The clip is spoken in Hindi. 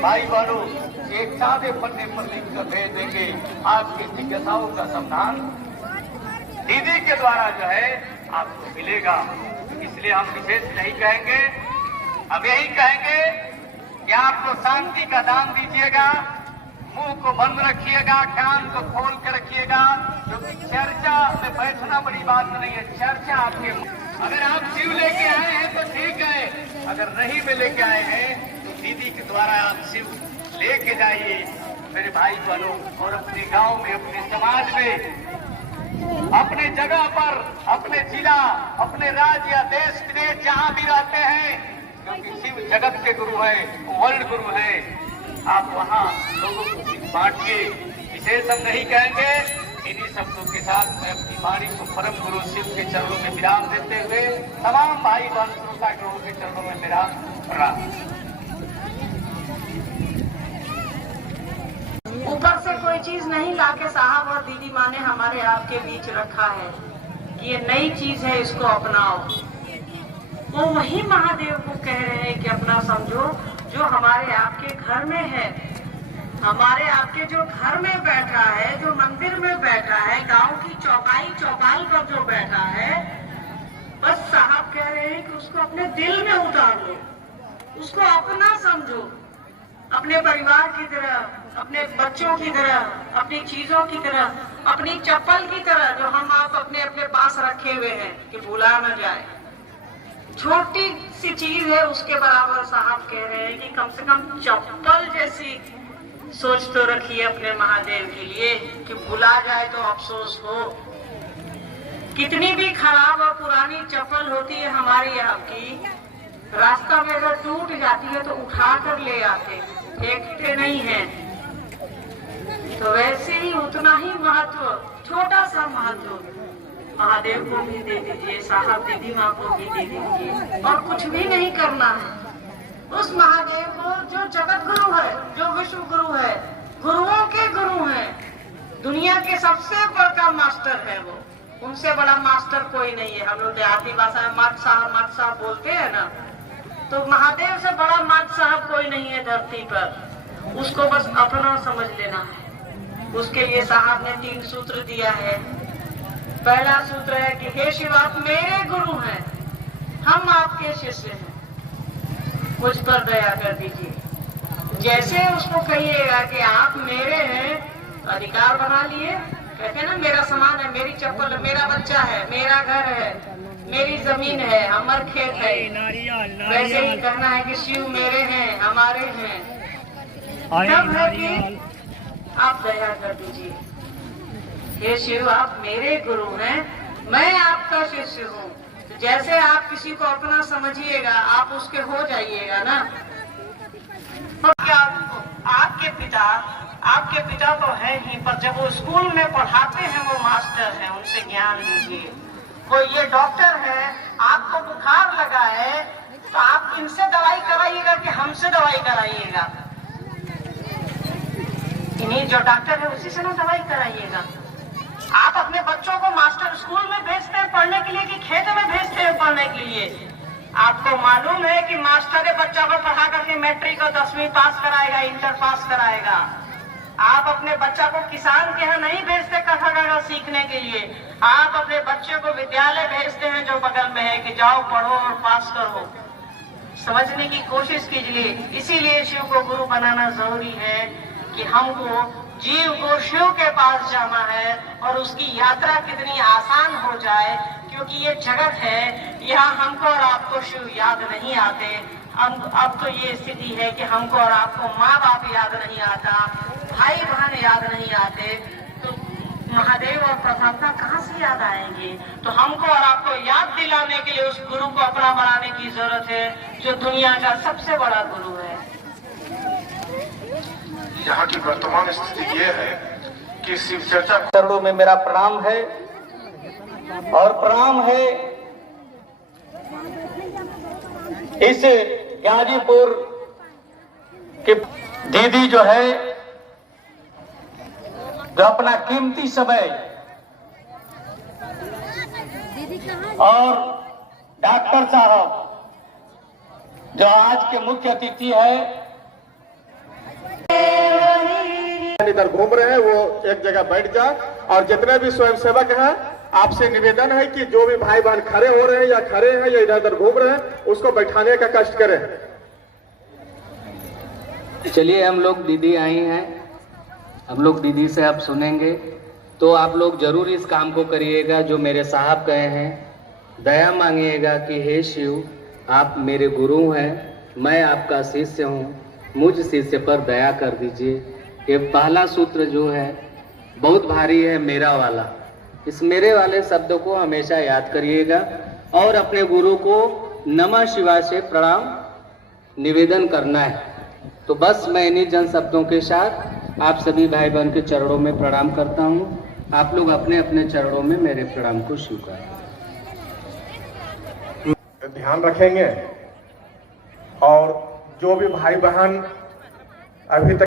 भाई बहनों एक सादे पन्ने पर लिखकर भेज देंगे आपकी जिज्ञासाओं का समाधान दीदी के द्वारा जो है आपको मिलेगा। इसलिए हम विशेष नहीं कहेंगे, हम यही कहेंगे कि आपको शांति का दान दीजिएगा, मुंह को बंद रखिएगा, कान को खोल कर रखिएगा, क्योंकि चर्चा में बैठना बड़ी बात नहीं है। चर्चा आपके, अगर आप शिव लेके आए हैं तो ठीक है, अगर नहीं में लेके आए हैं तो दीदी के द्वारा आप शिव लेके जाइए मेरे भाई बहनों, और अपने गांव में, अपने समाज में, अपने जगह पर, अपने जिला, अपने राज्य या देश विदेश जहां भी रहते हैं, क्योंकि शिव जगत के गुरु है, वर्ल्ड गुरु है, आप वहां लोगों को बांटिए। विशेष हम नहीं कहेंगे। इन्हीं शब्दों के साथ मैं अपनी वाणी को परम गुरु शिव के चरणों में विराम देते हुए तमाम भाई बहन श्रोता गुरु के चरणों में मेरा प्रणाम। ऊपर से कोई चीज नहीं लाके साहब और दीदी माँ ने हमारे आपके बीच रखा है कि ये नई चीज है, इसको अपनाओ। वो वही महादेव को कह रहे हैं कि अपना समझो, जो हमारे आपके घर में है, हमारे आपके जो घर में बैठा है, जो मंदिर में बैठा है, गांव की चौपाई चौपाल पर जो बैठा है, बस साहब कह रहे हैं कि उसको अपने दिल में उतार लो, उसको अपना समझो, अपने परिवार की तरह, अपने बच्चों की तरह, अपनी चीजों की तरह, अपनी चप्पल की तरह जो हम आप अपने अपने पास रखे हुए हैं कि भुला न जाए। छोटी सी चीज है, उसके बराबर साहब कह रहे हैं कि कम से कम चप्पल जैसी सोच तो रखिए अपने महादेव के लिए कि भुला जाए तो अफसोस हो। कितनी भी खराब और पुरानी चप्पल होती है हमारी आपकी, रास्ता में अगर टूट जाती है तो उठा कर ले आते, फेंकते नहीं हैं। तो वैसे ही उतना ही महत्व, छोटा सा महत्व महादेव को भी दे दीजिए, साहब दीदी माँ को भी दे दीजिए, और कुछ भी नहीं करना है। उस महादेव को जो जगत गुरु है, जो विश्व गुरु है, गुरुओं के गुरु है, दुनिया के सबसे बड़ा मास्टर है वो, उनसे बड़ा मास्टर कोई नहीं है। हम लोग देहाती भाषा में मठ साहब बोलते हैं ना, तो महादेव से बड़ा मठ साहब कोई नहीं है धरती पर। उसको बस अपना समझ लेना है। उसके लिए साहब ने 3 सूत्र दिया है। पहला सूत्र है कि हे शिव आप मेरे गुरु हैं, हम आपके शिष्य हैं, मुझ पर दया कर दीजिए। जैसे उसको कहिएगा कि आप मेरे हैं, अधिकार बना लिए, कहते हैं ना मेरा सामान है, मेरी चप्पल है, मेरा बच्चा है, मेरा घर है, मेरी जमीन है, हमार खेत है, वैसे ही कहना है कि शिव मेरे हैं, हमारे हैं। तब है कि आप दया कर दीजिए। हे शिव आप मेरे गुरु हैं, मैं आपका शिष्य हूँ। जैसे आप किसी को अपना समझिएगा, आप उसके हो जाइएगा ना। और क्या आपके पिता तो है ही, पर जब वो स्कूल में पढ़ाते हैं वो मास्टर हैं, उनसे ज्ञान लीजिए। कोई ये डॉक्टर है, आपको बुखार लगा है तो आप इनसे दवाई कराइएगा कि हमसे दवाई कराइएगा? इन्हीं जो डॉक्टर है उसी से ना दवाई कराइएगा। आप अपने बच्चों को मास्टर स्कूल में भेजते हैं पढ़ने के लिए कि खेत में भेजते हैं पढ़ने के लिए? आपको मालूम है कि मास्टर बच्चा को पढ़ा करके मैट्रिक और 10वीं पास कराएगा, इंटर पास कराएगा। आप अपने बच्चा को किसान के यहाँ नहीं भेजते कथा गाथा सीखने के लिए, आप अपने बच्चे को विद्यालय भेजते हैं जो बगल में है कि जाओ पढ़ो और पास करो। समझने की कोशिश कीजिए। इसीलिए शिव को गुरु बनाना जरूरी है कि हमको जीव को शिव के पास जाना है और उसकी यात्रा कितनी आसान हो जाए, क्योंकि ये जगत है, यहाँ हमको और आपको शिव याद नहीं आते। अब तो ये स्थिति है कि हमको और आपको माँ बाप याद नहीं आता, भाई बहन याद नहीं आते, तो महादेव और प्रसन्नता कहाँ से याद आएंगे? तो हमको और आपको याद दिलाने के लिए उस गुरु को अपना बनाने की जरूरत है, जो दुनिया का सबसे बड़ा गुरु है। यहाँ की वर्तमान स्थिति ये है कि शिव चर्चा चरणों में मेरा प्रणाम है, और प्रणाम है इस गाजीपुर के दीदी जो है, जो अपना कीमती समय और डॉक्टर साहब जो आज के मुख्य अतिथि है, इधर घूम रहे हैं वो एक जगह बैठ जाए। और जितने भी स्वयंसेवक हैं, आपसे निवेदन है कि जो भी भाई बहन खड़े हो रहे हैं या खड़े हैं या इधर उधर घूम रहे हैं, उसको बैठाने का कष्ट करें। चलिए, हम लोग दीदी आई हैं, हम लोग दीदी से अब सुनेंगे, तो आप लोग जरूर इस काम को करिएगा जो मेरे साहब कहे हैं। दया मांगिएगा कि हे शिव, आप मेरे गुरु हैं, मैं आपका शिष्य हूँ, मुझ शिष्य पर दया कर दीजिए। ये पहला सूत्र जो है बहुत भारी है, मेरा वाला। इस मेरे वाले शब्द को हमेशा याद करिएगा और अपने गुरु को नमः शिवाय से प्रणाम निवेदन करना है। तो बस मैं इन्हीं जन शब्दों के साथ आप सभी भाई बहन के चरणों में प्रणाम करता हूँ। आप लोग अपने अपने चरणों में मेरे प्रणाम को स्वीकार। ध्यान रखेंगे और जो भी भाई बहन अभी तक